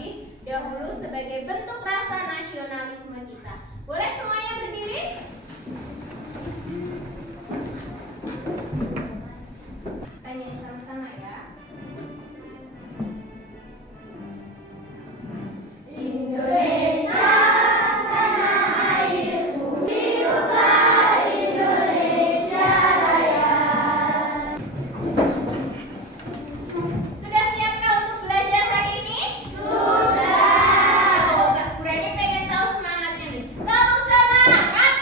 terlebih dahulu sebagai bentuk rasa nasionalisme kita. Boleh semuanya berdiri? Tanyain sama-sama ya. Indonesia tanah airku, hiduplah Indonesia Raya. Sudah siapkah untuk belajar hari ini? Sudah. Oh, Kak Kurani pengen tahu semangatnya nih. Kamu semangat?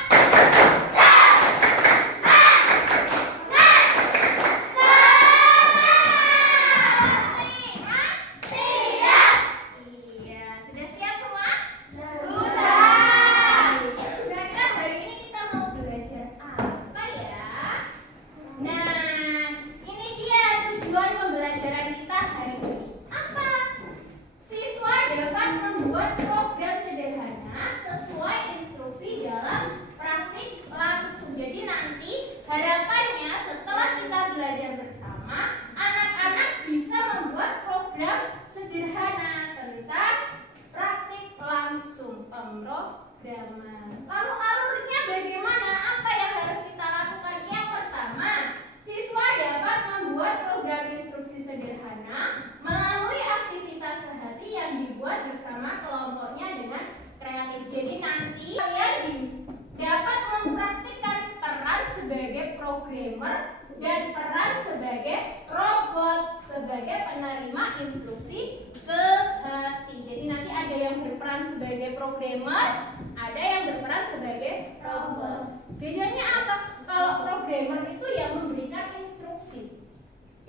Harapannya setelah kita belajar bersama, anak-anak bisa membuat program sederhana tentang praktik langsung pemrograman. Lalu alurnya bagaimana? Apa yang harus kita lakukan? Yang pertama, siswa dapat membuat program instruksi sederhana melalui aktivitas sehati yang dibuat bersama kelompoknya dengan kreatif. Jadi nanti kalian dapat mempraktikkan peran sebagai programmer dan peran sebagai robot, sebagai penerima instruksi sehati. Jadi nanti ada yang berperan sebagai programmer, ada yang berperan sebagai robot. Bedanya apa? Kalau programmer itu yang memberikan instruksi,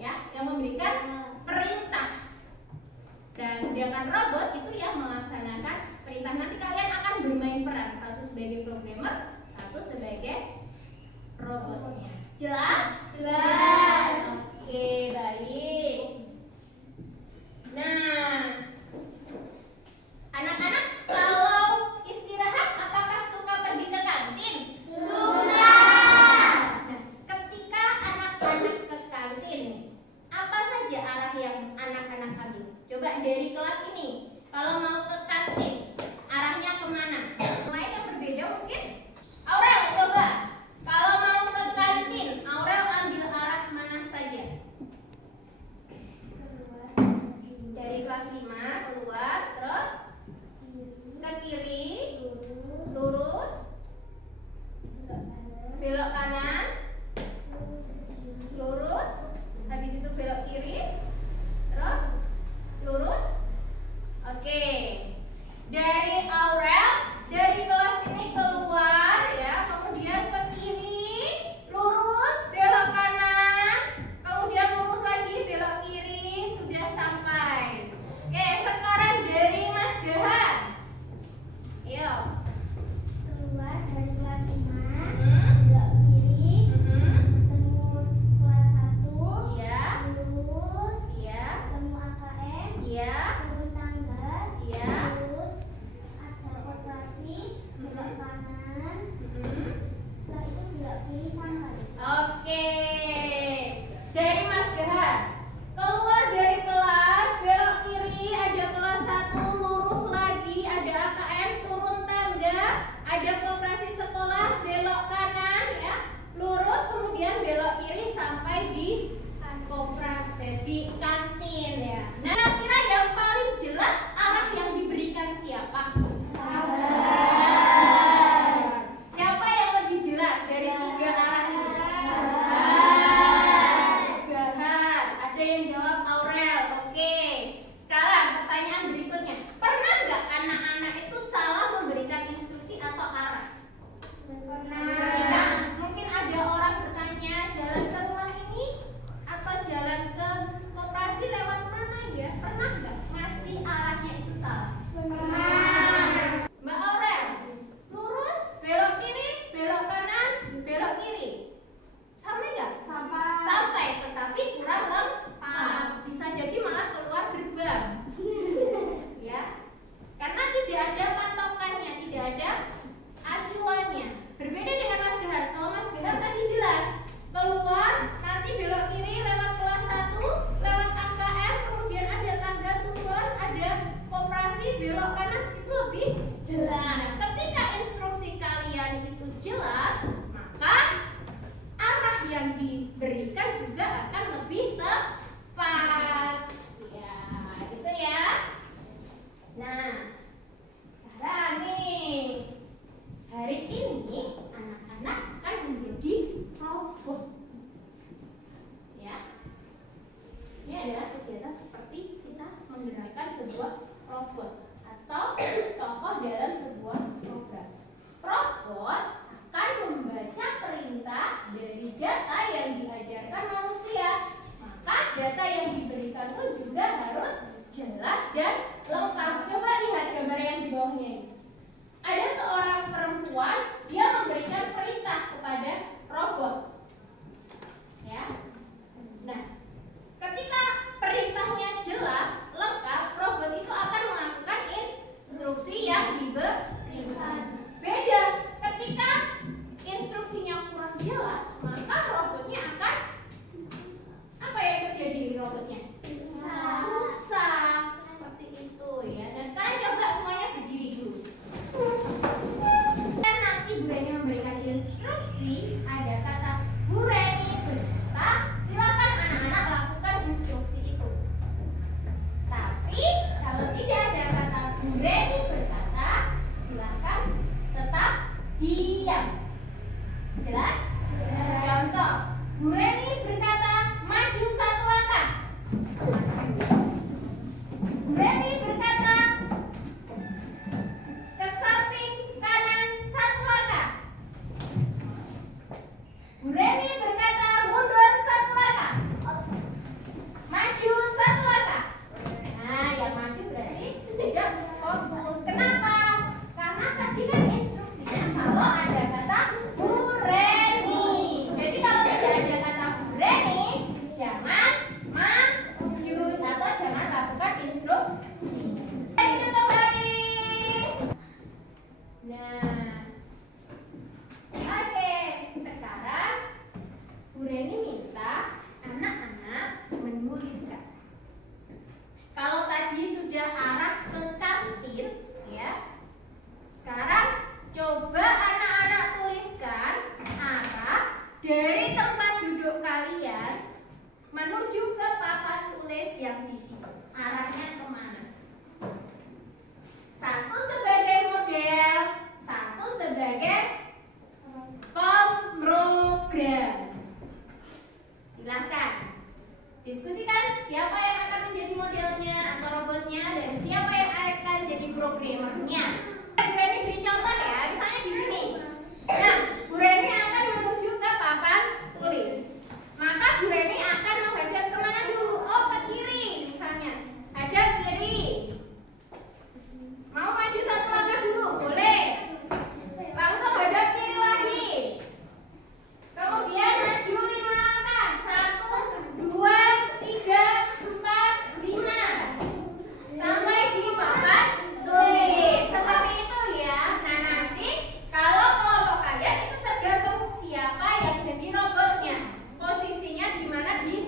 ya, yang memberikan perintah. Dan sedangkan robot itu yang melaksanakan perintah. Nanti kalian akan bermain peran, satu sebagai programmer, satu sebagai robotnya. Jelas? Jelas. Oke, baik. Nah, anak-anak kalau istirahat apakah suka pergi ke kantin? Suka. Nah, ketika anak-anak ke kantin, apa saja arah yang anak-anak ambil? Coba dari kelas ini, kalau mau ke kantin, arahnya kemana? Lain yang berbeda mungkin? Aurel, coba. Kalau mau ke kantin, Aurel ambil arah mana saja? Dari kelas 5 keluar, terus ke kiri, lurus, belok kanan, lurus, habis itu belok kiri, terus lurus. Oke. seperti kita menggerakkan sebuah robot atau tokoh dalam sebuah program. Robot akan membaca perintah dari data yang diajarkan manusia. Maka data yang diberikan pun juga harus jelas dan lengkap. Coba lihat gambar yang di bawahnya ini. Ada seorang perempuan, dia memberikan perintah kepada robot. Ya. Nah, ketika perintahnya jelas, lengkap, robot itu akan melakukan instruksi yang diberikan. Beda, ketika instruksinya kurang jelas, maka robotnya akan apa yang terjadi di robotnya? Rusak. Seperti itu ya. Nah, sekarang coba semuanya berdiri dulu. Dan nanti Bu Reni memberikan instruksi, ada kata Bu Reni berkata, silakan anak-anak lakukan instruksi itu. Tapi kalau tidak ada kata Bu Reni berkata, silakan tetap diam. Jelas? Contoh, Bu Reni berkata, maju satu langkah. Bu Reni berkata, ke samping kanan satu langkah. Bu Reni berkata, mundur satu langkah. Maju satu langkah. Nah, yang maju berarti tidak fokus. Kenapa? Karena tadi kan instruksinya kalau ada kata Bu Reni. Jadi kalau tidak ada kata Bu Reni, jangan maju atau jangan lakukan instruksi. Ini kembali. Nah, oke. Sekarang Bu Reni minta anak-anak menuliskan. Kalau tadi sudah arah ke kantin, ya. Sekarang coba anak-anak tuliskan arah dari tempat duduk kalian menuju ke papan tulis yang di sini. Arahnya kemana? Satu sebagai model, satu sebagai pemrogram. Silakan diskusikan siapa yang akan menjadi modelnya atau robotnya dan siapa yang akan jadi programmernya. Bu Reni beri contoh ya, misalnya di sini. Nah, Bu Reni akan menuju ke papan tulis. Maka Bu Reni akan menghadap kemana dulu? Oh, ke kiri misalnya. Hadap kiri. Mau maju satu langkah dulu? Boleh. Langsung hadap kiri lagi. Kemudian maju 5 langkah. 1, 2, 3, 4, 5. Sampai di papan tulis. Seperti itu ya. Nah, nanti kalau kelompok kalian itu tergantung siapa yang jadi robotnya. Posisinya di mana di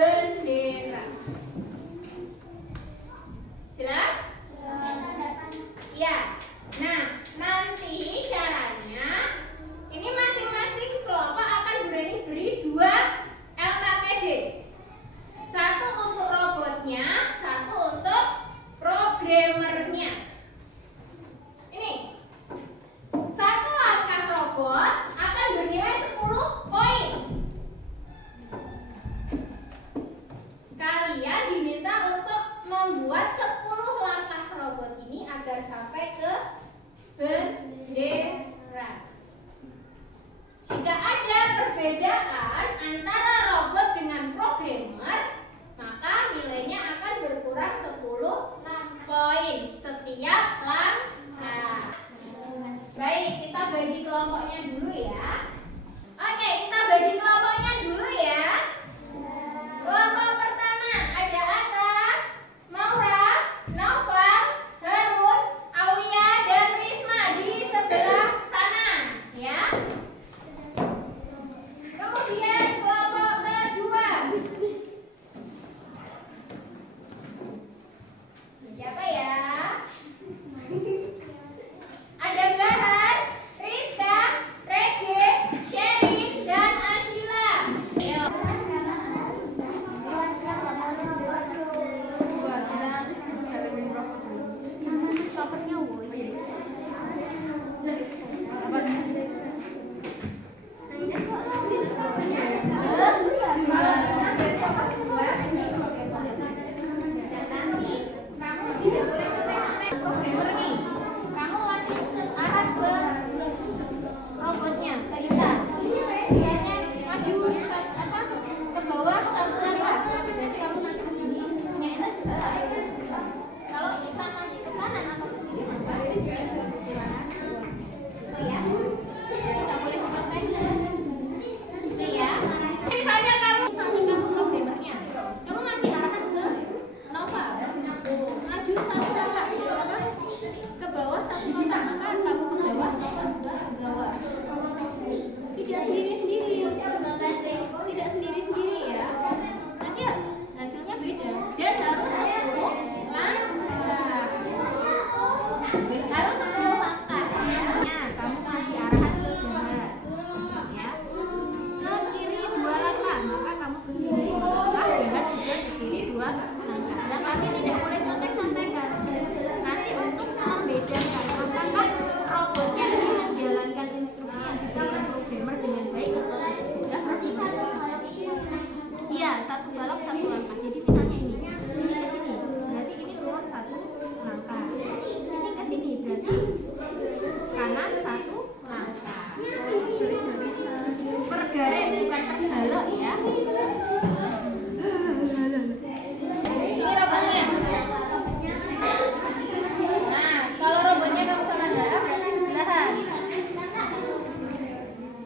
bendera. Jelas? Ya. Nah, nanti caranya ini masing-masing kelompok akan beri 2 LKPD. 1 untuk robotnya, 1 untuk programmernya. Ini 1 langkah robot akan bernilai 10 poin. Kalian diminta untuk membuat 10 langkah robot ini agar sampai ke bendera. Jika ada perbedaan antara robot dengan programmer, maka nilainya akan berkurang 10 poin setiap langkah. Baik, kita bagi kelompoknya dulu ya. Oke, kita bagi kelompoknya dulu ya. Kelompok pertama ada Atta, Maura, Noval, Harun, Aulia, dan Risma di sebelah sana ya. Kemudian kelompok kedua, siapa ya? Ada Gahan, Rizka, Rege, Sherin, dan Ashila. Ayo. Robotnya ke Ita, misalnya maju ke bawah 1 langkah, berarti kamu nanti ke sini punya Ita juga. Kalau kita nanti ke kanan atau ke kiri apa? Itu ya, kita boleh memakai itu ya. Misalnya kamu programmernya, kamu ngasih arahan ke Nova, maju 1 langkah ke bawah 1 langkah, maka kamu ke bawah, Nova juga ke bawah. Tidak sendiri-sendiri ya. Nanti hasilnya beda. Dan harus 10 langkah. Harus 10 langkah ya. Nah, kamu kasih arahan ke Gahan ya. Ke kiri 2 langkah, maka kamu ke kiri 2 langkah. Gahan juga ke kiri 2 langkah. Dan nanti tidak boleh contek-contekan. Nanti untuk membedakan apakah robotnya ini menjalankan instruksi yang diberikan programmer dengan baik atau tidak. Iya, 1 balok 1 langkah. Jadi misalnya ini ke sini, berarti ini turun 1 langkah. Ini ke sini, berarti kanan 1 langkah. Per garis bukan per balok ya. Ini robotnya. Nah, kalau robotnya kamu sama Zara berarti sebelahan.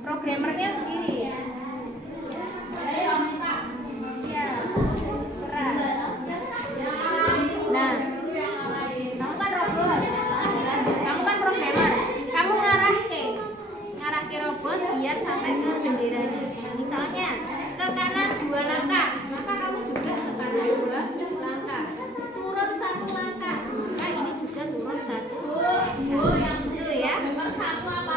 Programmernya sendiri. Iya, keren. Nah, kamu kan robot, kamu kan programmer. Kamu ngarah ke robot biar sampai ke benderanya. Misalnya ke kanan 2 langkah, maka kamu juga ke kanan 2 langkah. Turun 1 langkah, maka ini juga turun 1 langkah. Itu ya. Memang 1 apa?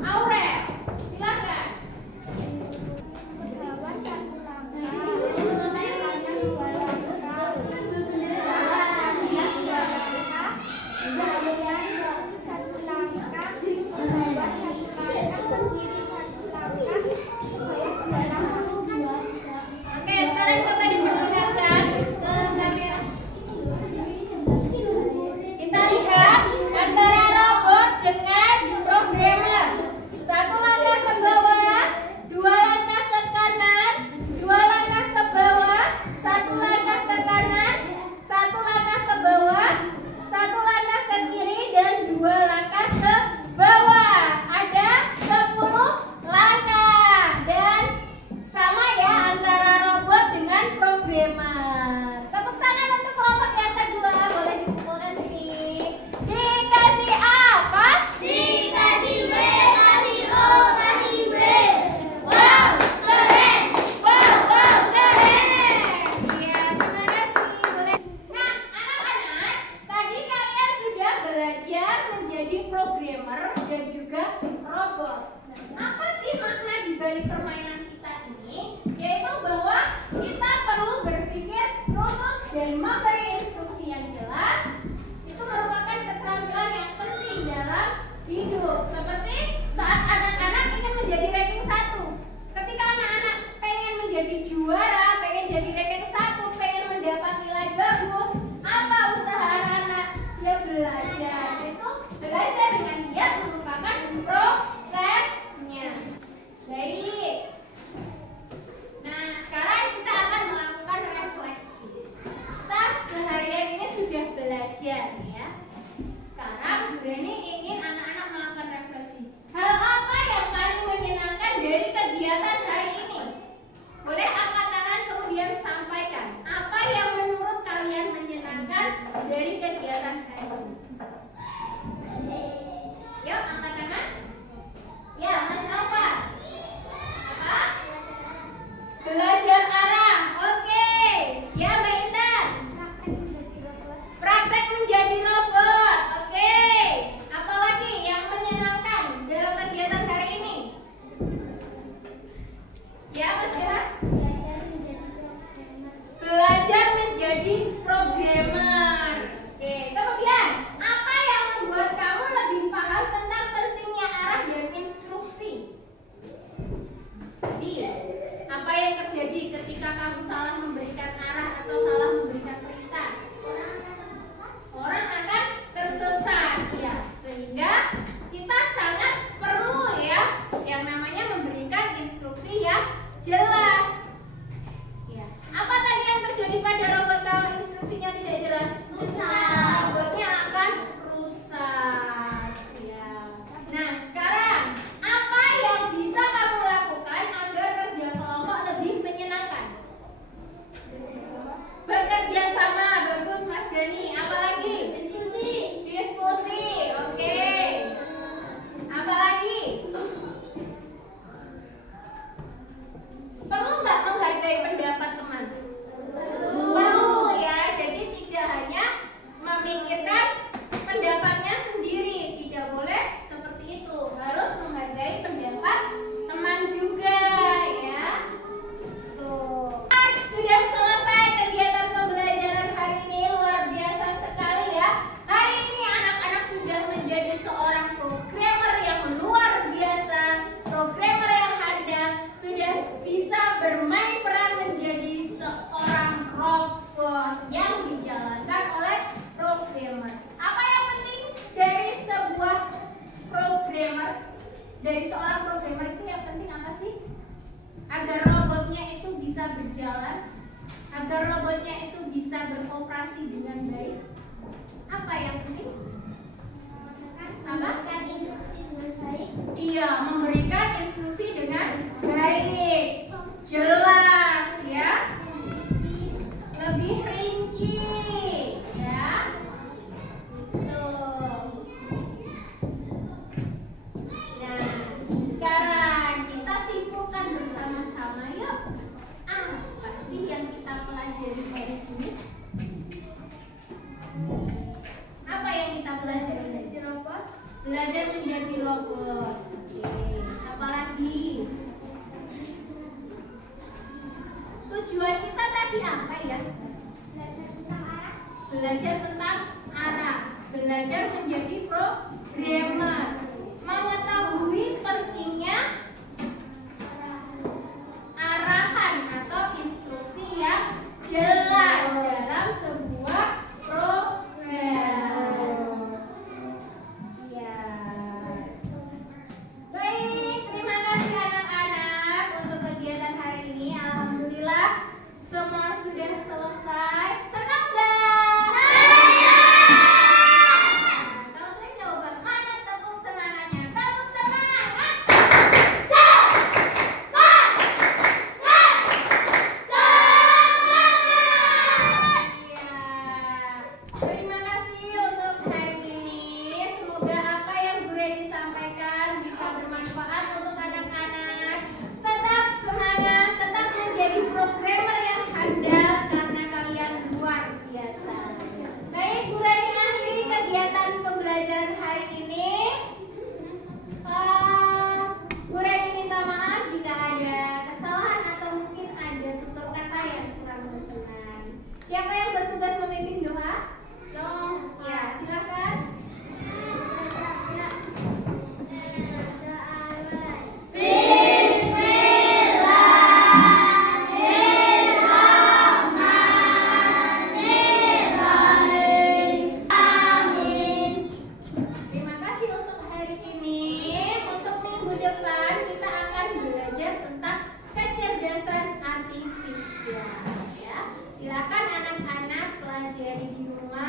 Aurel, silakan. Oke, sekarang coba diperlihatkan ke kamera. Kita lihat antara robot dengan programmer. Satu langkah ke bawah, dua langkah ke kanan, dua langkah ke bawah, satu langkah ke kanan, satu langkah ke bawah, satu langkah ke kiri, dan dua langkah ke bawah. Ada 10 langkah dan sama ya antara robot dengan programmer. Tepuk tangan untuk kelompok yang kedua. Boleh dipukulkan sini. Dikasih apa? Dikasih W, kasih O, kasih W. Wow, keren. Wow, wow, keren. Iya, terima kasih. Boleh. Nah, anak-anak, tadi kalian sudah belajar menjadi programmer dan juga robot. Apa sih makna di balik permainan kita ini? Yaitu bahwa kita perlu berpikir runut dan memberi instruksi yang jelas. Itu merupakan keterampilan yang penting dalam hidup. Seperti saat anak-anak ingin menjadi ranking 1. Ketika anak-anak pengen menjadi juara, pengen jadi ranking 1, pengen mendapat nilai bagus, apa usaha anak-anak? Dia belajar. Itu belajar dengan giat merupakan prosesnya. Baik. Nah, sekarang kita akan melakukan refleksi. Kita seharian ini sudah belajar ya. Sekarang Bu Reni ingin anak-anak melakukan refleksi. Hal apa yang paling menyenangkan dari kegiatan hari ini? Boleh angkat tangan kemudian sampaikan. Apa yang menurut kalian menyenangkan dari kegiatan hari ini? Yuk, angkat tangan. Ya, Mas Nova. Apa? Belajar arah. Oke. Ya, Mbak Intan. Praktek menjadi robot. Oke. Apalagi yang menyenangkan dalam kegiatan hari ini? Ya, Mas Gerard. Belajar menjadi programmer. Oke. Kemudian, apa yang membuat kamu lebih paham tentang pentingnya arah dan instruksi? Jadi, apa yang terjadi ketika kamu salah memberikan arah atau salah memberikan perintah? Orang akan tersesat, ya. Sehingga kita sangat perlu ya yang namanya memberikan instruksi yang jelas. Ya. Apa tadi yang terjadi pada robot kalau instruksinya tidak jelas? Rusak. Robotnya akan rusak. Ya. Nah, sekarang apa yang bisa kamu lakukan agar kerja kelompok lebih menyenangkan? Bekerja sama, bagus Mas Dani. Apalagi? Diskusi. Diskusi, oke. Apalagi? Perlu nggak menghargai pendapat teman? Perlu ya. Jadi tidak hanya memikirkan pendapatnya sendiri, tidak boleh seperti itu. Harus menghargai pendapat teman juga ya. Tuh. Sudah selesai kegiatan pembelajaran hari ini, luar biasa sekali ya. Hari ini anak-anak sudah menjadi seorang programmer yang luar biasa, programmer yang handal, sudah bisa bermain peran menjadi seorang robot yang dijalankan oleh programmer. Apa yang penting dari sebuah programmer? Dari seorang programmer itu yang penting apa sih? Agar robotnya itu bisa berjalan, agar robotnya itu bisa beroperasi dengan baik. Apa yang penting? Apa? Instruksi dengan baik. Iya, memberikan instruksi dengan baik, jelas ya, lebih rinci ya. Tuh. Nah, sekarang kita simpulkan bersama-sama yuk. Apa sih yang kita pelajari hari ini? Apa yang kita pelajari? Robot. Belajar menjadi robot. Oke, apalagi? Tujuan kita tadi apa ya? Belajar tentang arah. Belajar menjadi programmer. Mengetahui pentingnya arahan atau instruksi yang jelas dalam sebuah program. Ya. Baik, terima kasih anak-anak untuk kegiatan hari ini. Alhamdulillah semua sudah selesai. Senang nggak? Kalau saya coba, mana tepuk semangatnya? Tepuk semangat! Terima kasih untuk hari ini. Semoga apa yang Bu Reni sampaikan bisa bermanfaat untuk anak-anak. Tetap semangat, tetap menjadi programmer yang handal karena kalian luar biasa. Baik, Bu Reni akhiri kegiatan pembelajaran hari ini. Bu Reni minta maaf jika ada kesalahan atau mungkin ada tutur kata yang kurang berkenan. Siapa yang bertugas memimpin doa? Ya, silakan. Terima kasih untuk hari ini. Untuk minggu depan kita akan belajar tentang kecerdasan artifisial. Ya, silakan anak-anak pelajari di rumah.